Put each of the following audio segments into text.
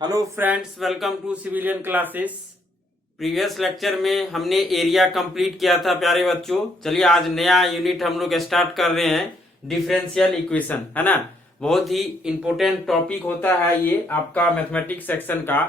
Hello friends, welcome to civilian classes. Previous lecture में हमने area complete किया था प्यारे बच्चों। चलिए आज नया यूनिट हम लोग स्टार्ट कर रहे हैं, डिफरेंशियल इक्वेशन, है ना। बहुत ही इंपॉर्टेंट टॉपिक होता है ये आपका मैथमेटिक्स सेक्शन का,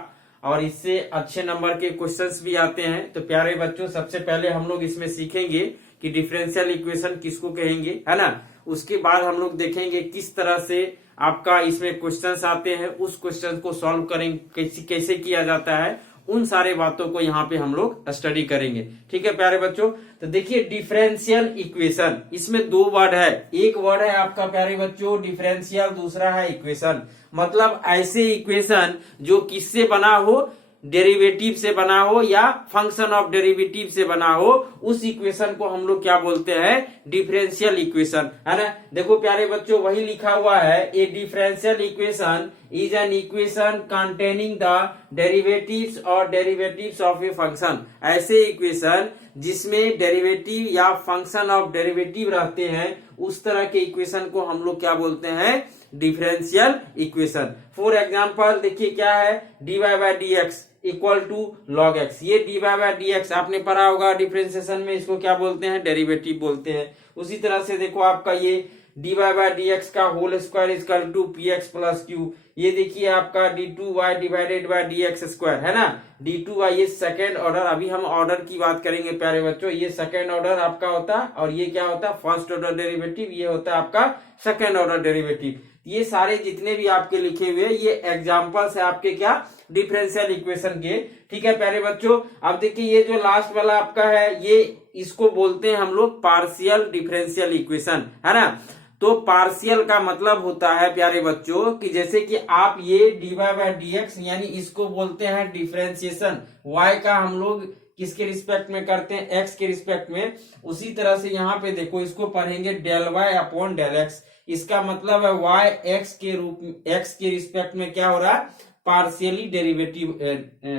और इससे अच्छे नंबर के क्वेश्चंस भी आते हैं। तो प्यारे बच्चों, सबसे पहले हम लोग इसमें सीखेंगे कि डिफरेंशियल इक्वेशन किसको कहेंगे, है ना। उसके बाद हम लोग देखेंगे किस तरह से आपका इसमें क्वेश्चंस आते हैं, उस क्वेश्चन को सॉल्व करेंगे, कैसे कैसे किया जाता है, उन सारे बातों को यहाँ पे हम लोग स्टडी करेंगे। ठीक है प्यारे बच्चों। तो देखिए डिफरेंशियल इक्वेशन, इसमें दो वर्ड है। एक वर्ड है आपका प्यारे बच्चों डिफरेंशियल, दूसरा है इक्वेशन। मतलब ऐसे इक्वेशन जो किससे बना हो, डेरिवेटिव से बना हो या फंक्शन ऑफ डेरिवेटिव से बना हो, उस इक्वेशन को हम लोग क्या बोलते हैं, डिफरेंशियल इक्वेशन, है ना। देखो प्यारे बच्चों, वही लिखा हुआ है, ए differential equation is an equation containing the derivatives और डेरिवेटिव्स ऑफ ए फंक्शन। ऐसे इक्वेशन जिसमें डेरिवेटिव या फंक्शन ऑफ डेरिवेटिव रहते हैं, उस तरह के इक्वेशन को हम लोग क्या बोलते हैं, डिफरेंशियल इक्वेशन। फॉर एग्जांपल देखिए क्या है, dy by D X equal to log X. ये dy बाय डी एक्स आपने पढ़ा होगा डिफरेंशिएशन में, इसको क्या बोलते हैं, डेरिवेटिव बोलते हैं। उसी तरह से देखो आपका ये dy बाय डी एक्स का whole square equal to P X plus Q. ये देखिए आपका d2y divided by D X square, है ना। d2y ये सेकेंड ऑर्डर, अभी हम ऑर्डर की बात करेंगे प्यारे बच्चों। ये सेकेंड ऑर्डर आपका होता है, और ये क्या होता है, फर्स्ट ऑर्डर डेरिवेटिव। ये होता है आपका सेकेंड ऑर्डर डेरिवेटिव। ये सारे जितने भी आपके लिखे हुए ये एग्जांपल्स है आपके क्या, डिफरेंशियल इक्वेशन के। ठीक है प्यारे बच्चों। अब देखिए ये जो लास्ट वाला आपका है, ये इसको बोलते हैं हम लोग पार्शियल डिफरेंशियल इक्वेशन, है ना। तो पार्शियल का मतलब होता है प्यारे बच्चों कि जैसे कि आप ये dy बाय डी एक्स, यानी इसको बोलते हैं डिफरेंशिएशन। y का हम लोग किसके रिस्पेक्ट में करते हैं, x के रिस्पेक्ट में। उसी तरह से यहाँ पे देखो, इसको पढ़ेंगे del y upon del X. इसका मतलब है y x के रूप में, x के रिस्पेक्ट में क्या हो रहा है, पार्शियली डेरिवेटिव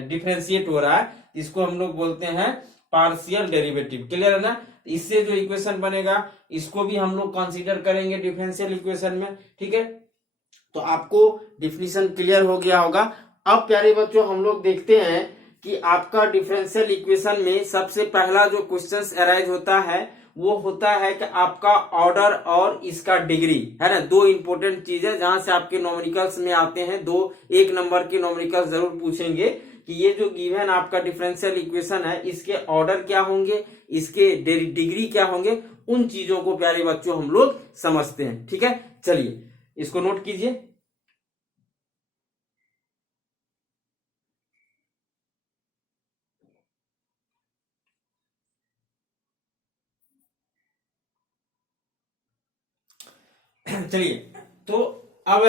डिफरेंशिएट हो रहा है। इसको हम लोग बोलते हैं पार्शियल डेरिवेटिव। क्लियर है ना। इससे जो इक्वेशन बनेगा, इसको भी हम लोग कंसीडर करेंगे डिफरेंशियल इक्वेशन में। ठीक है, तो आपको डिफिनीशन क्लियर हो गया होगा। अब प्यारे बच्चों हम लोग देखते हैं कि आपका डिफरेंशियल इक्वेशन में सबसे पहला जो क्वेश्चन अराइज होता है, वो होता है कि आपका ऑर्डर और इसका डिग्री, है ना। दो इंपॉर्टेंट चीज है जहां से आपके नॉमेरिकल्स में आते हैं, दो एक नंबर के नॉमेरिकल्स जरूर पूछेंगे कि ये जो गिवन आपका डिफरेंशियल इक्वेशन है, इसके ऑर्डर क्या होंगे, इसके डिग्री क्या होंगे, उन चीजों को प्यारे बच्चों हम लोग समझते हैं। ठीक है, चलिए इसको नोट कीजिए। चलिए, तो अब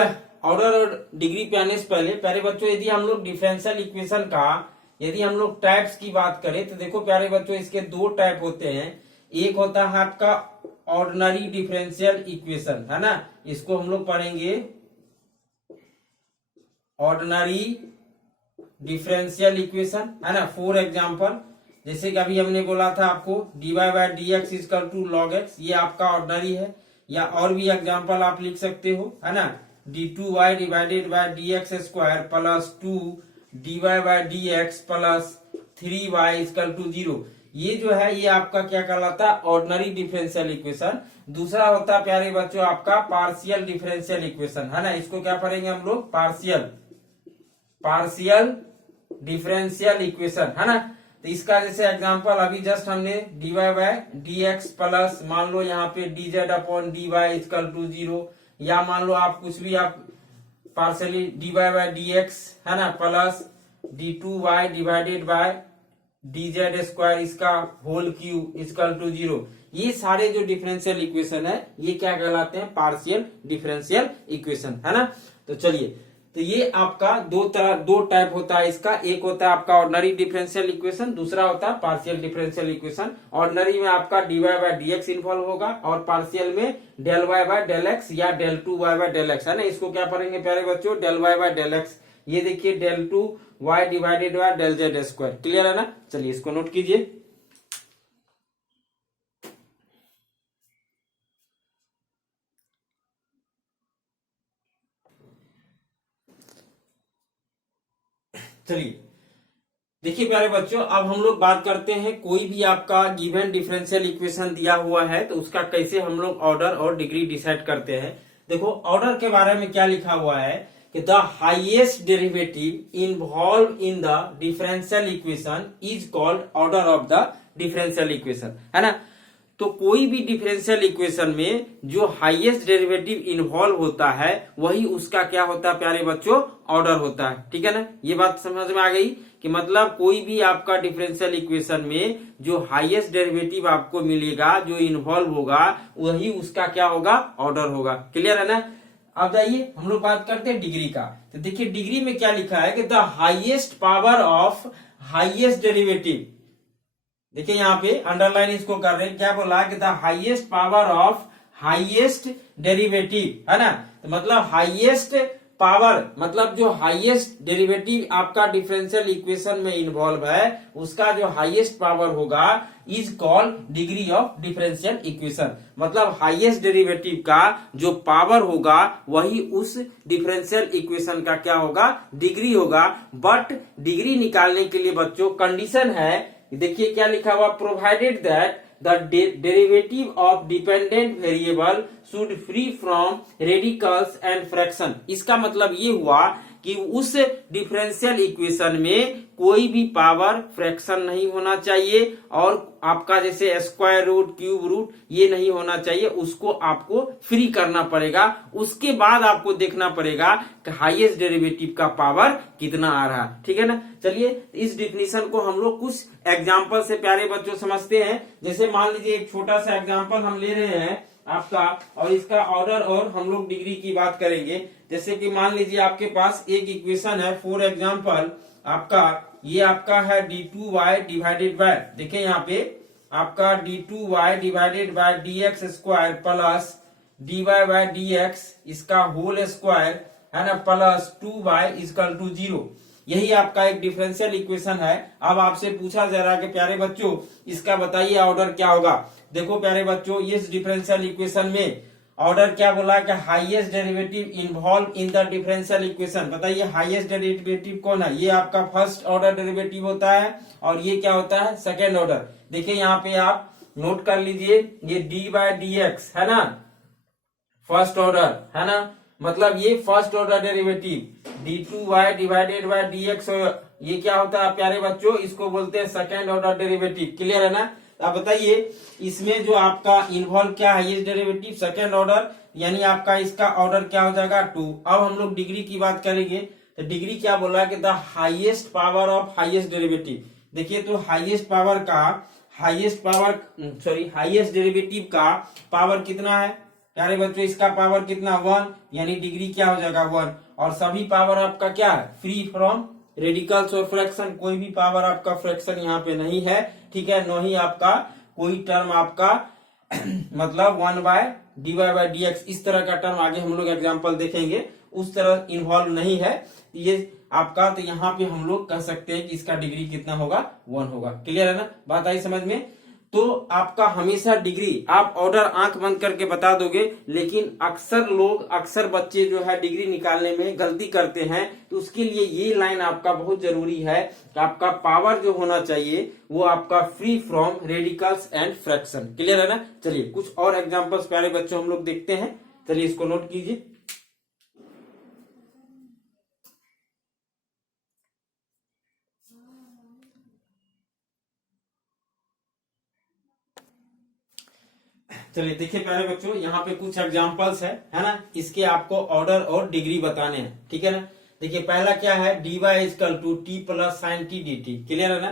ऑर्डर और डिग्री पे आने से पहले प्यारे बच्चों, यदि हम लोग डिफरेंशियल इक्वेशन का, यदि हम लोग टाइप्स की बात करें, तो देखो प्यारे बच्चों इसके दो टाइप होते हैं। एक होता है आपका ऑर्डिनरी डिफरेंशियल इक्वेशन, है ना। इसको हम लोग पढ़ेंगे ऑर्डिनरी डिफरेंशियल इक्वेशन, है ना। फॉर एग्जांपल जैसे कि अभी हमने बोला था आपको dy by D X equal to log X, ये आपका ऑर्डिनरी है। या और भी एग्जांपल आप लिख सकते हो, है ना, d2y divided by D X square plus 2 dy by D X plus 3y equal to 0। ये जो है ये आपका क्या कहलाता है, ऑर्डिनरी डिफरेंशियल इक्वेशन। दूसरा होता है प्यारे बच्चों आपका पार्शियल डिफरेंशियल इक्वेशन, है ना। इसको क्या पढ़ेंगे हम लोग, पार्शियल डिफरेंशियल इक्वेशन, है ना। तो इसका जैसे एग्जांपल अभी जस्ट हमने dy by D X plus मान लो यहाँ पे dz upon dy equal to 0, या मान लो आप कुछ भी आप partially dy by D X, है ना, plus d2y divided by dz square इसका होल क्यूब इक्वल टू 0। ये सारे जो डिफरेंशियल इक्वेशन है, ये क्या कहलाते हैं, पार्शियल डिफरेंशियल इक्वेशन, है ना। तो चलिए, तो ये आपका दो टाइप होता है इसका। एक होता है आपका ऑर्डिनरी डिफरेंशियल इक्वेशन, दूसरा होता है पार्शियल डिफरेंशियल इक्वेशन। ऑर्डिनरी में आपका dy by D X involve होगा, और पार्शियल में del y by del X या del 2y by del X, है ना। इसको क्या पढ़ेंगे प्यारे बच्चों, del y by del X. ये देखिए del 2y divided by del z square. Clear है ना। चलिए इसको नोट कीजिए। चलिए देखिए प्यारे बच्चों, अब हम लोग बात करते हैं कोई भी आपका गिवन डिफरेंशियल इक्वेशन दिया हुआ है तो उसका कैसे हम लोग ऑर्डर और डिग्री डिसाइड करते हैं। देखो ऑर्डर के बारे में क्या लिखा हुआ है कि the highest derivative involve in the differential equation is called order of the differential equation, है ना। तो कोई भी डिफरेंशियल इक्वेशन में जो हाईएस्ट डेरिवेटिव इन्वॉल्व होता है वही उसका क्या होता है प्यारे बच्चों, ऑर्डर होता है। ठीक है ना, ये बात समझ में आ गई कि मतलब कोई भी आपका डिफरेंशियल इक्वेशन में जो हाईएस्ट डेरिवेटिव आपको मिलेगा, जो इन्वॉल्व होगा, वही उसका क्या होगा, ऑर्डर होगा। क्लियर है ना। अब जाइए हम लोग बात करते हैं डिग्री का। तो देखिए डिग्री में क्या लिखा है कि the highest power of highest derivative, देखिए यहाँ पे अंडरलाइन इसको कर रहे हैं, क्या बोला कि the highest power of highest derivative, है ना। तो मतलब हाईएस्ट पावर मतलब जो हाईएस्ट डेरिवेटिव आपका डिफरेंशियल इक्वेशन में इन्वॉल्व है उसका जो हाईएस्ट पावर होगा is called degree of differential equation. मतलब हाईएस्ट डेरिवेटिव का जो पावर होगा वही उस डिफरेंशियल इक्वेशन का क्या होगा, डिग्री होगा। बट डिग्री निकालने के लिए बच्चों कंडीशन है, देखिए क्या लिखा हुआ, provided that the derivative of dependent variable should free from radicals and fraction. इसका मतलब ये हुआ कि उस डिफरेंशियल इक्वेशन में कोई भी पावर फ्रैक्शन नहीं होना चाहिए और आपका जैसे स्क्वायर रूट, क्यूब रूट ये नहीं होना चाहिए, उसको आपको फ्री करना पड़ेगा। उसके बाद आपको देखना पड़ेगा कि हाईएस्ट डेरिवेटिव का पावर कितना आ रहा है। ठीक है ना। चलिए इस डिफिनीशन को हम लोग कुछ एग्जाम्पल से प्यारे बच्चों समझते हैं। जैसे मान लीजिए एक छोटा सा एग्जाम्पल हम ले रहे हैं आपका, और इसका ऑर्डर और हम लोग डिग्री की बात करेंगे। जैसे कि मान लीजिए आपके पास एक इक्वेशन है, फॉर एग्जांपल आपका ये आपका है d2y डिवाइडेड बाय, देखिए यहाँ पे आपका d2y divided by dx square plus dy by dx इसका होल स्क्वायर, है ना, प्लस 2y इक्वल टू 0। यही आपका एक डिफरेंशियल इक्वेशन है। अब आपसे पूछा जा रहा है कि प्यारे बच्चों इसका बताइए ऑर्डर क्या होगा। देखो प्यारे बच्चों इस डिफरेंशियल इक्वेशन में ऑर्डर क्या बोला कि highest derivative involve in the differential equation. बताइए हाईएस्ट डेरिवेटिव कौन है, ये आपका फर्स्ट ऑर्डर डेरिवेटिव होता है और ये क्या होता है, सेकेंड ऑर्डर। देखिए यहाँ पे आप नोट कर लीजिए, ये डी बाय डी एक्स है ना, फर्स्ट ऑर्डर, है ना, मतलब ये first order derivative d2y divided by dx, ये क्या होता है प्यारे बच्चों, इसको बोलते हैं सेकेंड ऑर्डर डेरिवेटिव। क्लियर है ना। अब बताइए इसमें जो आपका इन्वॉल्व क्या है, ये डेरिवेटिव सेकेंड ऑर्डर, यानी आपका इसका ऑर्डर क्या हो जाएगा 2। अब हम लोग डिग्री की बात करेंगे तो डिग्री क्या बोला कि the highest power of highest derivative. देखिए तो हाईएस्ट पावर का हाईएस्ट डेरिवेटिव का पावर कितना है प्यारे बच्चों, इसका पावर कितना 1, यानी डिग्री क्या हो जाएगा 1। और सभी पावर आपका क्या है, फ्री फ्रॉम रेडिकल्स और फ्रैक्शन, कोई भी पावर आपका फ्रैक्शन यहाँ पे नहीं है। ठीक है, नो ही आपका कोई टर्म आपका मतलब 1 बाय dy बाय dx इस तरह का टर्म आगे हम लोग एग्जांपल देखेंगे, उस तरह इन्वॉल्व नहीं है ये आपका। तो यहाँ पे हम लोग कह सकते हैं कि इसका डिग्री कितना होगा, 1 होगा। क्लियर है ना, बात आई समझ में। तो आपका हमेशा डिग्री आप ऑर्डर आंख बंद करके बता दोगे, लेकिन अक्सर बच्चे जो है डिग्री निकालने में गलती करते हैं। तो उसके लिए ये लाइन आपका बहुत जरूरी है कि आपका पावर जो होना चाहिए वो आपका free from radicals and fraction. Clear है ना। चलिए कुछ और एग्जांपल्स प्यारे बच्चों हम लोग देखते हैं। चलिए इसको नोट कीजिए। चलिए देखिए प्यारे बच्चों यहाँ पे कुछ एग्जांपल्स है ना, इसके आपको ऑर्डर और डिग्री बताने हैं। ठीक है ना। देखिए पहला क्या है, dy equal to T plus sine T D T. Clear है ना।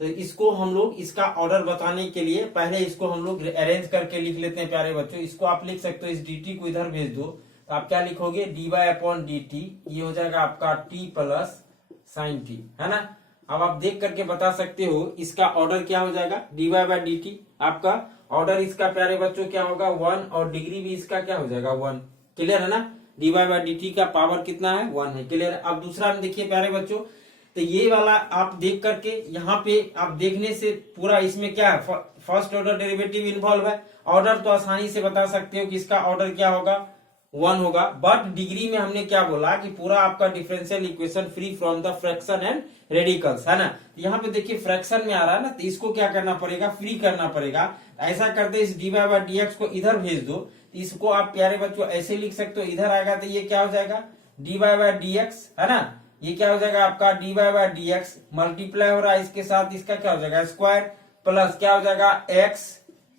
तो इसको हम लोग इसका ऑर्डर बताने के लिए पहले इसको हम लोग अरेंज करके लिख लेते हैं प्यारे बच्चों। इसको आप लिख सकते हो, इस dt को इधर भेज दो तो आप क्या लिखोगे, dy अपॉन dt, ये हो जाएगा आपका t प्लस साइन टी, है ना। अब आप देख करके बता सकते हो इसका ऑर्डर क्या हो जाएगा, dy बाय dt। आपका ऑर्डर इसका प्यारे बच्चों क्या होगा 1, और डिग्री भी इसका क्या हो जाएगा 1। क्लियर है ना। dy बाय dt का पावर कितना है, 1 है। क्लियर है। अब दूसरा में देखिए प्यारे बच्चों, तो ये वाला आप देख करके यहाँ पे आप देखने से पूरा इसमें क्या है, फर्स्ट ऑर्डर डेरिवेटिव इन्वॉल्व है। ऑर्डर तो आसानी से बता सकते हो कि इसका ऑर्डर क्या होगा, 1 होगा। बट डिग्री में हमने क्या बोला कि पूरा आपका differential equation free from the fraction and radicals, है ना। यहाँ पे देखिए फ्रैक्शन में आ रहा है ना, तो इसको क्या करना पड़ेगा, फ्री करना पड़ेगा। ऐसा करते इस dy बाय dx को इधर भेज दो, तो इसको आप प्यारे बच्चों ऐसे लिख सकते हो, इधर आएगा तो ये क्या हो जाएगा dy बाय dx, है ना। ये क्या हो जाएगा आपका dy बाय dx मल्टीप्लाई हो रहा है इसके साथ, इसका क्या हो जाएगा स्क्वायर, प्लस क्या हो जाएगा x,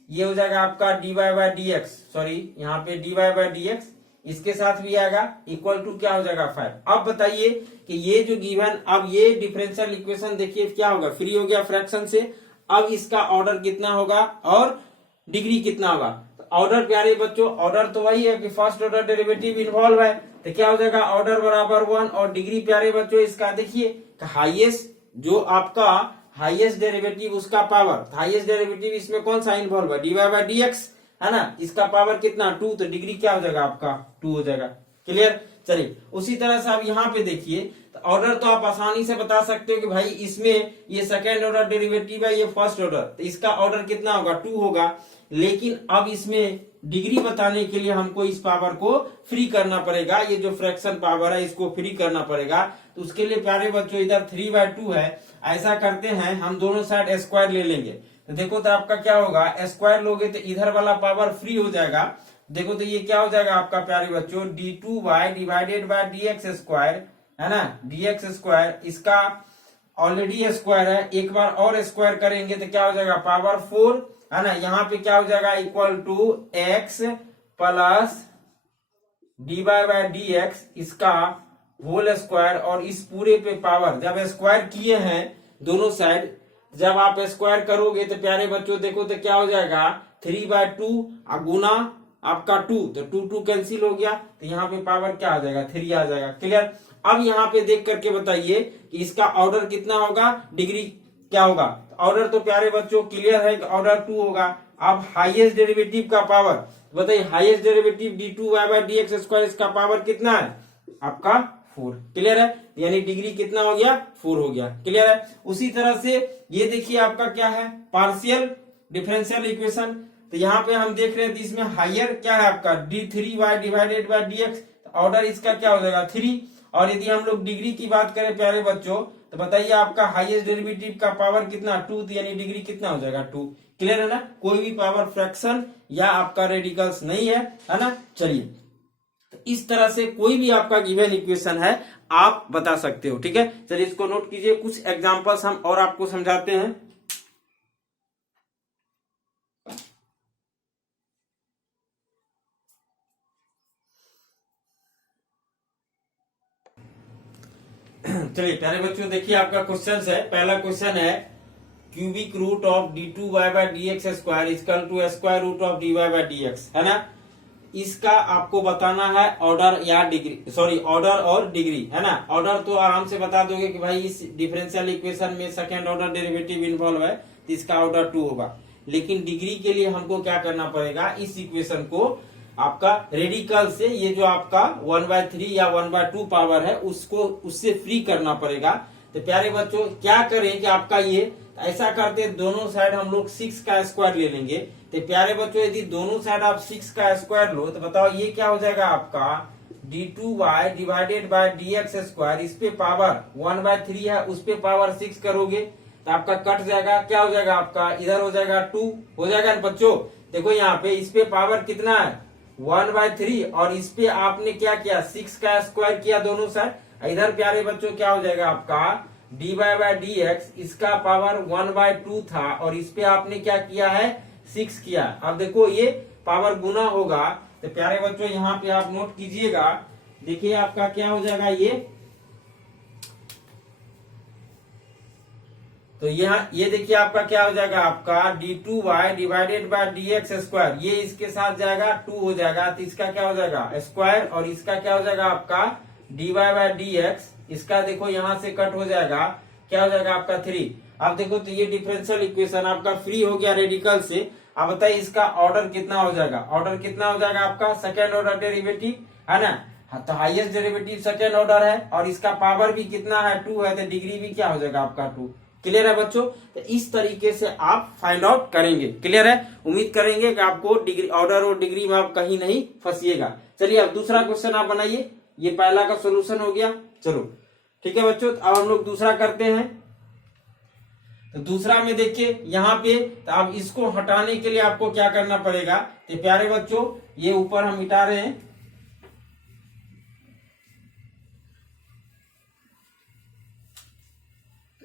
ये हो जाएगा आपका dy बाय dx, सॉरी यहाँ पे dy बाय dx इसके साथ भी आएगा, इक्वल टू क्या हो जाएगा 5। अब बताइए कि ये जो गिवन, अब ये डिफरेंशियल इक्वेशन देखिए क्या होगा, फ्री हो गया फ्रैक्शन से। अब इसका ऑर्डर कितना होगा और डिग्री कितना होगा। ऑर्डर प्यारे बच्चों, ऑर्डर तो वही है कि फर्स्ट ऑर्डर डेरिवेटिव इन्वॉल्व है, तो क्या हो जाएगा ऑर्डर बराबर 1, और डिग्री प्यारे बच्चों इसका देखिए हाईएस्ट, जो आपका हाईएस्ट डेरिवेटिव उसका पावर, हाईएस्ट डेरिवेटिव इसमें कौन सा इन्वॉल्व है, dy बाय dx, है ना। इसका पावर कितना 2, तो डिग्री क्या हो जाएगा आपका 2 हो जाएगा। क्लियर। चलिए उसी तरह से आप यहाँ पे देखिए, तो ऑर्डर तो आप आसानी से बता सकते हो कि भाई इसमें ये सेकेंड ऑर्डर डेरिवेटिव है, ये फर्स्ट ऑर्डर, तो इसका ऑर्डर कितना होगा 2 होगा। लेकिन अब इसमें डिग्री बताने के लिए हमको इस पावर को फ्री करना पड़ेगा, ये जो फ्रैक्शन पावर है इसको फ्री करना पड़ेगा। तो उसके लिए प्यारे बच्चों इधर 3/2 है, ऐसा करते हैं हम दोनों साइड स्क्वायर ले लेंगे। तो देखो तो आपका क्या होगा, स्क्वायर लोगे तो इधर वाला पावर फ्री हो जाएगा। देखो तो ये क्या हो जाएगा आपका प्यारे बच्चों d2y divided by dx square, है ना, dx स्क्वायर, इसका ऑलरेडी स्क्वायर है, एक बार और स्क्वायर करेंगे तो क्या हो जाएगा पावर 4, है ना। यहाँ पे क्या हो जाएगा equal to x plus dy by dx इसका होल स्क्वायर, और इस पूरे पे पावर, जब स्क्वायर किए हैं दोनों साइड, जब आप स्क्वायर करोगे तो प्यारे बच्चों देखो तो क्या हो जाएगा 3/2 गुना आपका 2, तो 2 कैंसिल हो गया, तो यहाँ पे पावर क्या आ जाएगा 3 आ जाएगा। क्लियर। अब यहाँ पे देख करके बताइए कि इसका ऑर्डर कितना होगा, डिग्री क्या होगा। ऑर्डर तो प्यारे बच्चों क्लियर है कि ऑर्डर 2 होगा। अब हाईएस्ट डेरिवेटिव का पावर बताइए, highest derivative d2y by dx square, इसका पावर कितना है आपका 4। क्लियर है, यानी डिग्री कितना हो गया 4 हो गया। क्लियर है। उसी तरह से ये देखिए आपका क्या है पार्शियल डिफरेंशियल इक्वेशन, तो यहाँ पे हम देख रहे हैं इसमें हायर क्या है आपका d3y divided by dx, order इसका क्या हो जाएगा 3। और यदि हम लोग डिग्री की बात करें प्यारे बच्चों, तो बताइए आपका हाईएस्ट डेरिवेटिव का पावर कितना 2, यानी डिग्री कितना हो जाएगा 2। क्लियर है ना, कोई भी पावर फ्रैक्शन या आपका रेडिकल्स नहीं है, है ना। चलिए तो इस तरह से कोई भी आपका गिवन इक्वेशन है आप बता सकते हो, ठीक है। चलिए इसको नोट कीजिए, कुछ एग्जांपल्स हम और आपको समझाते हैं। चलिए प्यारे बच्चों देखिए आपका क्वेश्चन है, पहला क्वेश्चन है cubic root of d2y by dx square equal to square root of dy by dx, है ना। इसका आपको बताना है ऑर्डर या डिग्री, सॉरी ऑर्डर और डिग्री, है ना। ऑर्डर तो आराम से बता दोगे कि भाई इस डिफरेंशियल इक्वेशन में सेकंड ऑर्डर डेरिवेटिव इन्वॉल्व है, तो इसका ऑर्डर 2 होगा। लेकिन डिग्री के लिए हमको क्या करना पड़ेगा, इस इक्वेशन को आपका रेडिकल से, ये जो आपका 1/3 या 1/2 पावर है उसको उससे फ्री करना पड़ेगा। तो प्यारे बच्चों क्या करें कि आपका ये ऐसा करते दोनों साइड हम लोग 6 का स्क्वायर ले लेंगे। तो प्यारे बच्चों यदि दोनों साइड आप 6 का स्क्वायर लो तो बताओ ये क्या हो जाएगा आपका d2y divided by dx square, इस पे पावर 1/3 है, उस पे पावर 6 करोगे तो आपका कट जाएगा, क्या हो जाएगा आपका इधर हो जाएगा 2 हो जाएगा ना बच्चों। देखो यहाँ पे इस पे पावर कितना है 1/3, और इस पे आपने क्या किया 6 का स्क्वायर किया दोनों साइड, इधर प्यारे बच्चों क्या हो जाएगा आपका dy बाय dx, इसका पावर 1/2 था और इस पे आपने क्या किया है 6 किया। अब देखो ये पावर गुना होगा, तो प्यारे बच्चों यहाँ पे आप नोट कीजिएगा, देखिए आपका क्या हो जाएगा ये, तो यहाँ ये देखिए आपका क्या हो जाएगा आपका d2y divided by dx square, ये इसके साथ जाएगा 2 हो जाएगा, तो इसका क्या हो जाएगा स्क्वायर, और इसका क्या हो जाएगा आपका dy बाय dx, इसका देखो यहाँ से कट हो जाएगा, क्या हो जाएगा आपका 3। अब देखो तो ये डिफरेंशियल इक्वेशन आपका फ्री हो गया रेडिकल से। अब बताइए इसका ऑर्डर कितना हो जाएगा, ऑर्डर कितना हो जाएगा आपका सेकेंड ऑर्डर डेरिवेटिव, है ना। तो हाईएस्ट डेरिवेटिव सेकेंड ऑर्डर है और इसका पावर भी कितना है 2 है, तो डिग्री भी क्या हो जाएगा आपका 2। क्लियर है बच्चों? तो इस तरीके से आप फाइंड आउट करेंगे। क्लियर है? उम्मीद करेंगे कि आपको डिग्री, ऑर्डर और डिग्री में आप कहीं नहीं फंसिएगा। चलिए अब दूसरा क्वेश्चन आप बनाइए। ये पहला का सोल्यूशन हो गया। चलो ठीक है बच्चों, अब हम लोग दूसरा करते हैं। तो दूसरा में देखिए यहाँ पे, तो अब इसको हटाने के लिए आपको क्या करना पड़ेगा? तो प्यारे बच्चों, ये ऊपर हम मिटा रहे हैं।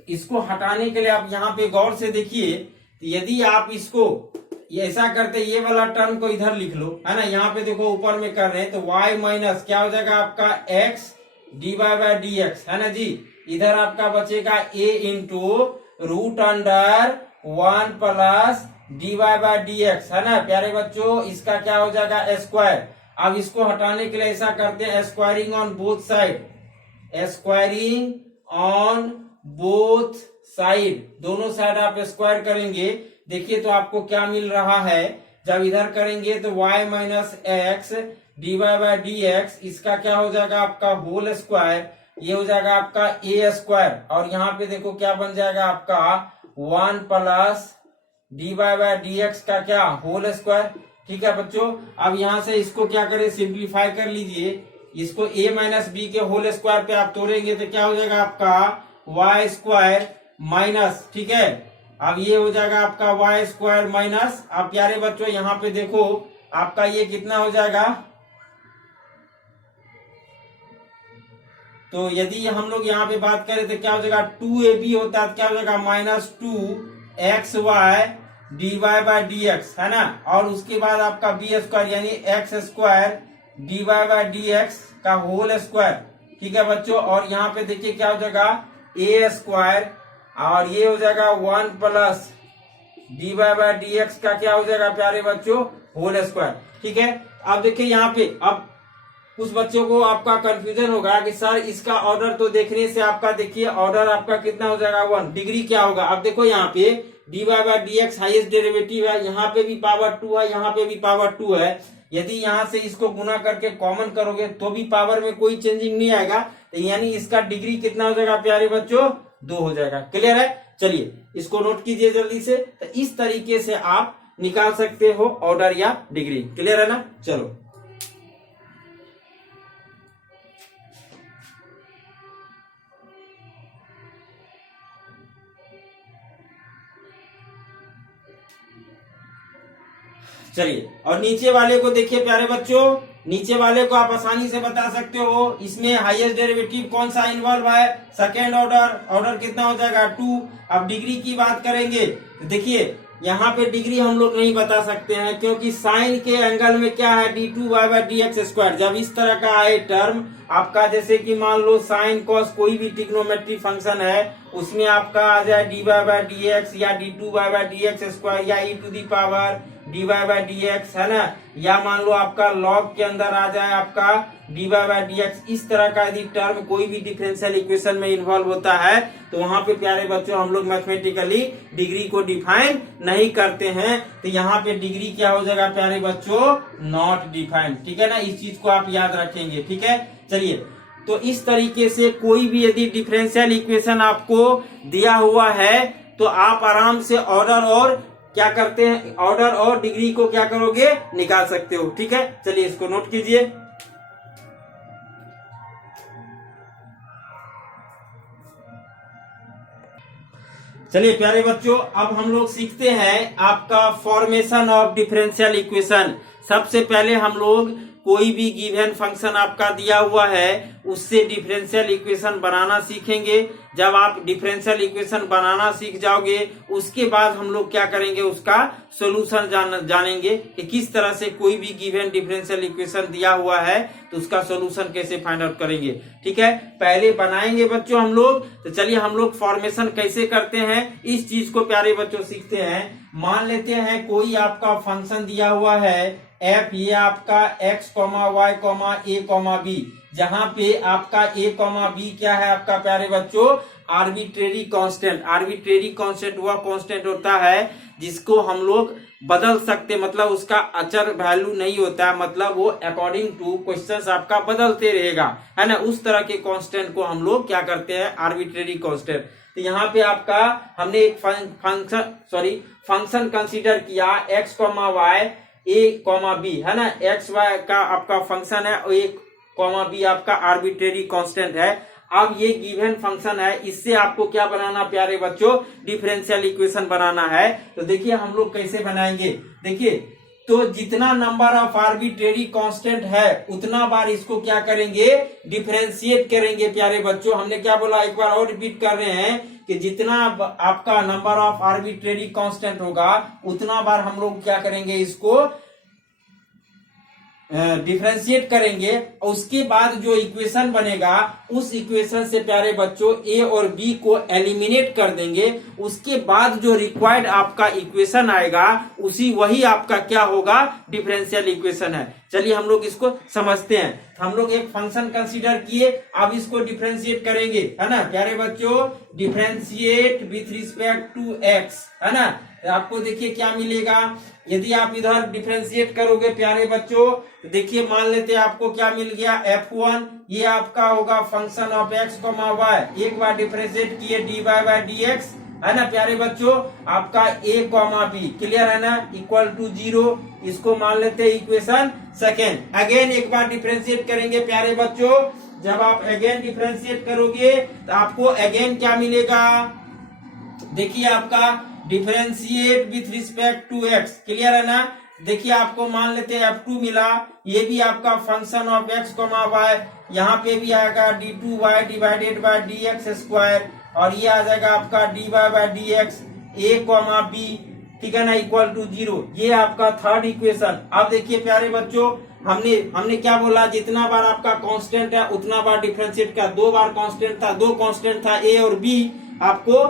इसको हटाने के लिए आप यहाँ पे गौर से देखिए, तो यदि आप इसको ऐसा करते, ये वाला टर्म को इधर लिख लो, है ना। यहाँ पे देखो ऊपर में कर रहे हैं, तो y माइनस क्या हो जाएगा आपका x dy by D X, है ना जी। इधर आपका बचेगा a into root under 1 plus dy by D X, है ना प्यारे बच्चों। इसका क्या हो जाएगा स्क्वायर। अब इसको हटाने के लिए ऐसा करते हैं, squaring on both side, squaring on both side, दोनों साइड आप स्क्वायर करेंगे। देखिए तो आपको क्या मिल रहा है, जब इधर करेंगे तो y minus X D Y by D X, इसका क्या हो जाएगा आपका होल स्क्वायर, ये हो जाएगा आपका ए स्क्वायर। और यहाँ पे देखो क्या बन जाएगा आपका 1 plus D Y by D X का क्या होल स्क्वायर। ठीक है बच्चों, अब यहाँ से इसको क्या करें, सिंप्लीफाई कर लीजिए। इसको a माइनस बी के होल स्क्वायर पे आप तोड़ेंगे तो क्या हो जाएगा आपका y स्क्वायर माइनस, ठीक है। अब ये हो जाएगा आपका y स्क्वायर माइनस, आप प्यारे बच्चों यहाँ पे देखो आपका ये कितना हो जाएगा। तो यदि हम लोग यहाँ पे बात करें तो क्या हो जाएगा 2ab होता है, क्या हो जाएगा minus 2xy dy by D X, है ना। और उसके बाद आपका b स्क्वायर यानी x square dy by D X का होल स्क्वायर। ठीक है बच्चों, और यहाँ पे देखिए क्या हो जाएगा a स्क्वायर, और ये हो जाएगा 1 plus D Y by D X का क्या हो जाएगा प्यारे बच्चों होल स्क्वायर। ठीक है, अब देखिए यहाँ पे, अब कुछ बच्चों को आपका कंफ्यूजन होगा कि सर इसका ऑर्डर तो देखने से आपका देखिए ऑर्डर आपका कितना हो जाएगा 1, डिग्री क्या होगा। अब देखो यहाँ पे D Y by D X highest derivative है, यहाँ पे भी पावर 2 है, यहाँ पे भी पावर 2 है। यदि यहाँ से इसको गुना करके कॉमन करोगे तो भी पावर में कोई चेंजिंग नहीं आएगा, तो यानी इसका डिग्री कितना हो जाएगा प्यारे बच्चों 2 हो जाएगा। क्लियर है? चलिए इसको नोट कीजिए जल्दी से। तो इस तरीके से आप निकाल सकते हो ऑर्डर या डिग्री। क्लियर है ना? चलो चलिए, और नीचे वाले को देखिए प्यारे बच्चों, नीचे वाले को आप आसानी से बता सकते हो, इसमें हाईएस्ट डेरिवेटिव कौन सा इन्वॉल्व है, सेकेंड ऑर्डर, ऑर्डर कितना हो जाएगा 2। अब डिग्री की बात करेंगे तो देखिए यहाँ पे डिग्री हम लोग नहीं बता सकते हैं, क्योंकि साइन के एंगल में क्या है d2 by D X square. जब इस तरह का आए टर्म आपका, जैसे कि मान लो साइन कॉस कोई भी ट्रिग्नोमेट्री फंक्शन है, उसमें आपका आ जाए D Y by D X या d2 by D X square या e to the power D Y by D X, है ना। या मान लो आपका लॉग के अंदर आ जाए आपका D Y by D X. इस तरह का यदि टर्म कोई भी डिफरेंशियल इक्वेशन में इन्वॉल्व होता है तो वहां पे प्यारे बच्चों हम लोग मैथमेटिकली डिग्री को डिफाइन नहीं करते हैं। तो यहाँ पे डिग्री क्या हो जाएगा प्यारे बच्चों नॉट डिफाइंड। ठीक है ना, इस चीज को आप याद रखेंगे। ठीक है, चलिए तो इस तरीके से कोई भी यदि डिफरेंशियल इक्वेशन आपको दिया हुआ है तो आप आराम से ऑर्डर और क्या करते हैं, ऑर्डर और डिग्री को क्या करोगे, निकाल सकते हो। ठीक है, चलिए इसको नोट कीजिए। चलिए प्यारे बच्चों, अब हम लोग सीखते हैं आपका फॉर्मेशन ऑफ डिफरेंशियल इक्वेशन। सबसे पहले हम लोग कोई भी गिवन फंक्शन आपका दिया हुआ है उससे डिफरेंशियल इक्वेशन बनाना सीखेंगे। जब आप डिफरेंशियल इक्वेशन बनाना सीख जाओगे उसके बाद हम लोग क्या करेंगे, उसका सॉल्यूशन जानेंगे कि किस तरह से कोई भी गिवन डिफरेंशियल इक्वेशन दिया हुआ है तो उसका सॉल्यूशन कैसे फाइंड आउट करेंगे। ठीक है, पहले बनाएंगे बच्चों हम लोग। तो चलिए हम लोग फॉर्मेशन कैसे करते हैं इस चीज को प्यारे बच्चों सीखते हैं। मान लेते हैं कोई आपका फंक्शन दिया हुआ है f, ये आपका x, y, a, b, जहां पे आपका a, b क्या है आपका प्यारे बच्चों आर्बिट्रेरी कांस्टेंट। आर्बिट्रेरी कांस्टेंट वह कांस्टेंट होता है जिसको हम लोग बदल सकते, मतलब उसका अचर वैल्यू नहीं होता है, मतलब वो अकॉर्डिंग टू क्वेश्चंस आपका बदलते रहेगा, है ना। उस तरह के कांस्टेंट को हम लोग क्या करते हैं, आर्बिट्रेरी कांस्टेंट। तो यहाँ पे आपका हमने एक फंक्शन कंसीडर किया x, y, a, b है ना। x y का आपका फंक्शन है और a, b आपका आर्बिट्रेरी कांस्टेंट है। अब ये गिवन फंक्शन है, इससे आपको क्या बनाना प्यारे बच्चों, डिफरेंशियल इक्वेशन बनाना है। तो देखिए हम लोग कैसे बनाएंगे, देखिए तो जितना नंबर ऑफ आर्बिट्रेरी कांस्टेंट है उतना बार इसको क्या करेंगे, डिफरेंशिएट करेंगे प्यारे बच्चों। हमने क्या बोला, एक बार और रिपीट कर रहे हैं कि जितना आपका नंबर ऑफ आर्बिट्रेरी कांस्टेंट होगा उतना बार हम लोग क्या करेंगे, इसको डिफरेंशिएट करेंगे। उसके बाद जो इक्वेशन बनेगा उस इक्वेशन से प्यारे बच्चों ए और बी को एलिमिनेट कर देंगे। उसके बाद जो रिक्वायर्ड आपका इक्वेशन आएगा वही आपका क्या होगा, डिफरेंशियल इक्वेशन है। चलिए हम लोग इसको समझते हैं। हम लोग एक फंक्शन कंसीडर किए, अब इसको डिफरेंशिएट करेंगे, है ना प्यारे बच्चों। Differentiate with respect to X, है ना। आपको देखिए क्या मिलेगा, यदि आप इधर डिफरेंशिएट करोगे प्यारे बच्चों, तो देखिए मान लेते हैं आपको क्या मिल गया, f1 ये आपका होगा फंक्शन ऑफ x, y। एक बार डिफरेंशिएट किए dy बाय dx, है ना प्यारे बच्चों। आपका a, b क्लियर है ना, इक्वल टू 0। इसको मान लेते हैं इक्वेशन सेकेंड। अगेन एक बार डिफरेंशिएट करेंगे प्यारे बच्चों। जब आप अगेन डिफरेंशिएट करोगे तो आपको अगेन क्या मिलेगा, देखिए आपका differentiate with respect to X, clear है ना। देखिए आपको मान लेते हैं f2 मिला, ये भी आपका फंक्शन ऑफ x, y। यहाँ पे भी आएगा d2y divided by dx square, और ये आ जाएगा आपका dy by dx a, b, ठीक है ना, इक्वल टू 0। ये आपका थर्ड इक्वेशन। अब देखिए प्यारे बच्चों, हमने क्या बोला, जितना बार आपका कांस्टेंट है उतना बार डिफरेंशिएट का। 2 बार कांस्टेंट था, 2 कांस्टेंट था a और b, आपको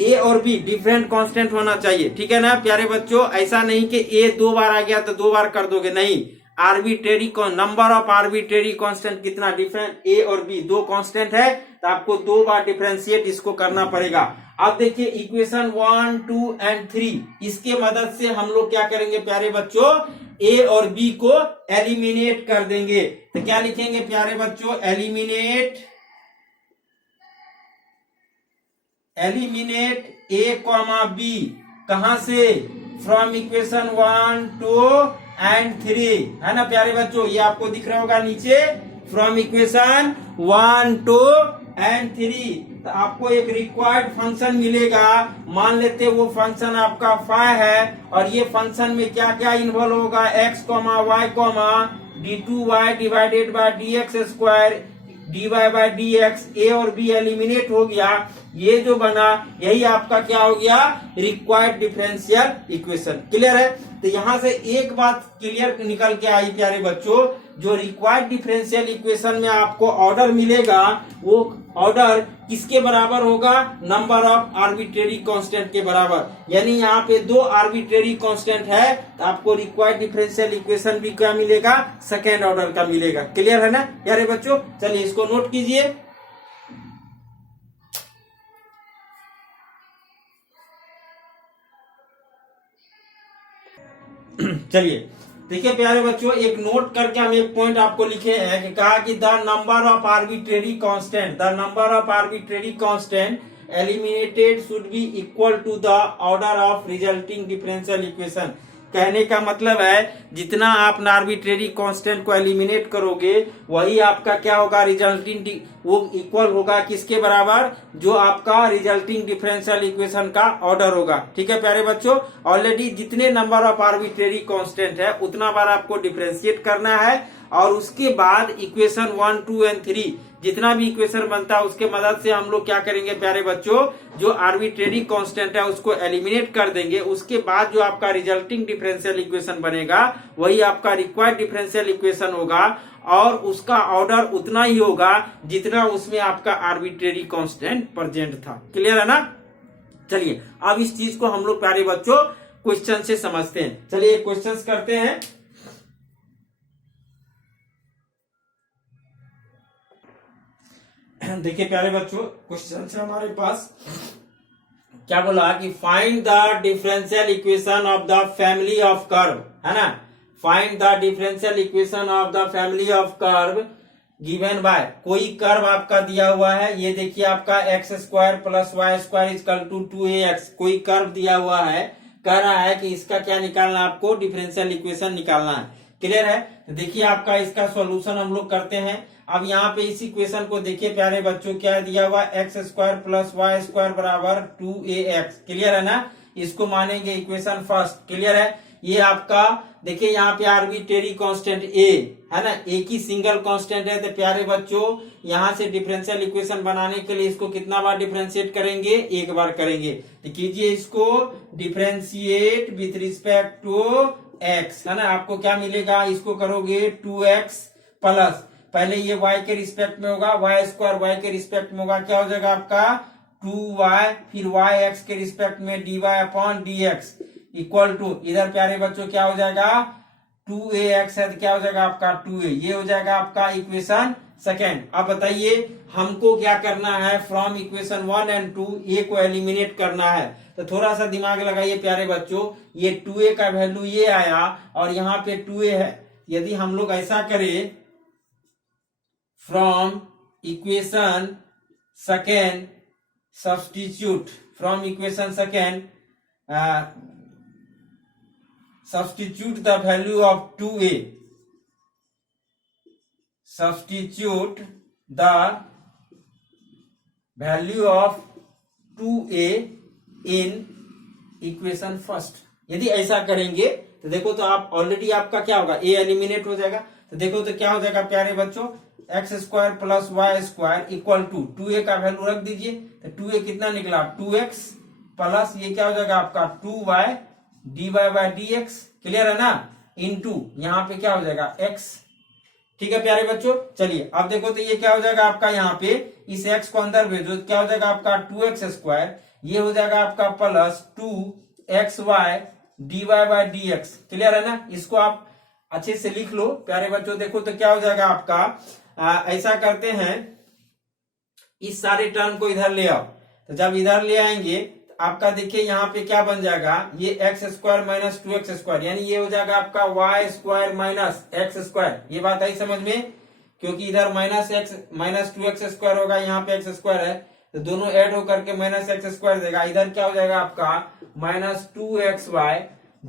ए और बी डिफरेंट कांस्टेंट होना चाहिए, ठीक है ना प्यारे बच्चों। ऐसा नहीं कि ए 2 बार आ गया तो 2 बार कर दोगे, नहीं। Arbitrary number of arbitrary constant कितना, डिफरेंट ए और बी 2 कांस्टेंट है, तो आपको 2 बार डिफरेंशिएट इसको करना पड़ेगा। अब देखिए इक्वेशन 1, 2 एंड 3, इसके मदद से हम लोग क्या करेंगे प्यारे बच्चों, ए और बी को एलिमिनेट कर देंगे। तो क्या लिखेंगे प्यारे बच्चों, एलिमिनेट ए, बी, कहां से, फ्रॉम इक्वेशन 1, 2 एंड 3, है ना प्यारे बच्चों। ये आपको दिख रहा होगा नीचे, फ्रॉम इक्वेशन 1, 2 एंड 3। तो आपको एक रिक्वायर्ड फंक्शन मिलेगा, मान लेते वो फंक्शन आपका फाई है, और ये फंक्शन में क्या क्या इन्वॉल्व होगा, x, y, d2y divided by dx square dy by dx। A और बी एलिमिनेट हो गया, ये जो बना यही आपका क्या हो गया, रिक्वायर्ड डिफरेंशियल इक्वेशन, क्लियर है। तो यहां से एक बात क्लियर निकल के आई प्यारे बच्चों, जो रिक्वायर्ड डिफरेंशियल इक्वेशन में आपको ऑर्डर मिलेगा वो ऑर्डर किसके बराबर होगा, नंबर ऑफ आर्बिट्रेरी कांस्टेंट के बराबर। यानी यहाँ पे 2 आर्बिट्रेरी कांस्टेंट है, तो आपको रिक्वायर्ड डिफरेंशियल इक्वेशन भी क्या मिलेगा, सेकेंड ऑर्डर का मिलेगा, क्लियर है ना प्यारे बच्चों। चलिए इसको नोट कीजिए। चलिए देखिए प्यारे बच्चों, एक नोट करके हम एक पॉइंट आपको लिखे हैं कि कहा कि the number of arbitrary constant eliminated should be equal to the order of resulting differential equation. कहने का मतलब है जितना आप आर्बिट्रेरी कांस्टेंट को एलिमिनेट करोगे वही आपका क्या होगा, रिजल्टिंग, वो इक्वल होगा किसके बराबर, जो आपका रिजल्टिंग डिफरेंशियल इक्वेशन का ऑर्डर होगा, ठीक है प्यारे बच्चों। ऑलरेडी जितने नंबर ऑफ आर्बिट्रेरी कांस्टेंट है उतना बार आपको डिफरेंशिएट करना है, और उसके बाद इक्वेशन 1, 2 एंड 3 जितना भी इक्वेशन बनता है उसके मदद से हम लोग क्या करेंगे प्यारे बच्चों, जो आर्बिट्रेरी कांस्टेंट है उसको एलिमिनेट कर देंगे। उसके बाद जो आपका रिजल्टिंग डिफरेंशियल इक्वेशन बनेगा वही आपका रिक्वायर्ड डिफरेंशियल इक्वेशन होगा, और उसका ऑर्डर उतना ही होगा जितना उसमें आपका आर्बिट्रेरी कांस्टेंट प्रेजेंट था, क्लियर है ना। चलिए अब इस चीज को हम लोग प्यारे बच्चों क्वेश्चन से समझते हैं। चलिए क्वेश्चन करते हैं। देखिए प्यारे बच्चों, क्वेश्चन है हमारे पास क्या बोला कि find the differential equation of the family of curve, है ना। Find the differential equation of the family of curve given by कोई कर्व आपका दिया हुआ है, ये देखिए आपका X square plus Y square equal to 2ax, कोई कर्व दिया हुआ है, कह रहा है कि इसका क्या निकालना है, आपको डिफरेंशियल इक्वेशन निकालना है। क्लियर है? तो देखिए आपका इसका सॉल्यूशन हम लोग करते हैं। अब यहाँ पे इस इक्वेशन को देखिए प्यारे बच्चों, क्या दिया हुआ, X square plus Y square बराबर 2ax। क्लियर है ना? इसको मानेंगे इक्वेशन फर्स्ट। क्लियर है? ये आपका देखिए यहाँ पे आर्बिट्रेरी कांस्टेंट a है ना, एक ही सिंगल कांस्टेंट है। तो प्यारे बच्चों यहाँ से डिफरेंशियल इक्वेशन बनाने के लिए इसको कितना बार डिफरेंशिएट करेंगे, एक बार करेंगे। तो कीजिए इसको differentiate with respect to x, है ना, आपको क्या मिलेगा, इसको करोगे 2x प्लस, पहले ये y के रिस्पेक्ट में होगा, y स्क्वायर y के रिस्पेक्ट में होगा, क्या हो जाएगा आपका 2y, फिर y x के रिस्पेक्ट में dy upon dx equal to, इधर प्यारे बच्चों क्या हो जाएगा 2ax है, तो क्या हो जाएगा आपका 2a, ये हो जाएगा आपका इक्वेशन सेकेंड। अब बताइए हमको क्या करना है, फ्रॉम इक्वेशन 1 एंड 2 a को एलिमिनेट करना है। तो थोड़ा सा दिमाग लगाइए प्यारे बच्चों, ये 2a का वैल्यू ये आया और यहाँ पे 2a है। यदि हम लोग ऐसा करें, from equation second substitute, from equation second substitute the value of 2a, substitute the value of 2a in equation first। यदि ऐसा करेंगे तो देखो, तो आप ऑलरेडी आपका क्या होगा, a एलिमिनेट हो जाएगा। तो देखो तो क्या हो जाएगा प्यारे बच्चों, X square plus Y square equal to 2a का वैल्यू रख दीजिए, तो 2a कितना निकला 2x प्लस ये क्या हो जाएगा आपका 2y dy by dx। Clear है ना? इनटू यहाँ पे क्या हो जाएगा x। ठीक है प्यारे बच्चों, चलिए अब देखो तो ये क्या हो जाएगा आपका, यहाँ पे इस x को अंदर भेजो, क्या हो जाएगा आपका 2x स्क्वायर, ये हो जाएगा आपका plus 2xy dy by dx। Clear है ना? इसको आप अच्छे से लिख लो प्यारे बच्चों। देखो तो क्या हो जाएगा आपका, ऐसा करते हैं, इस सारे टर्म को इधर ले आओ। तो जब इधर ले आएंगे आपका देखिए यहाँ पे क्या बन जाएगा, ये x square minus 2x square, यानी ये हो जाएगा आपका Y square minus X square. ये बात आई समझ में, क्योंकि इधर minus x minus 2x square होगा, यहाँ पे एक्स स्क्वायर है, तो दोनों ऐड होकर के माइनस एक्स स्क्वायर देगा। इधर क्या हो जाएगा आपका minus 2xy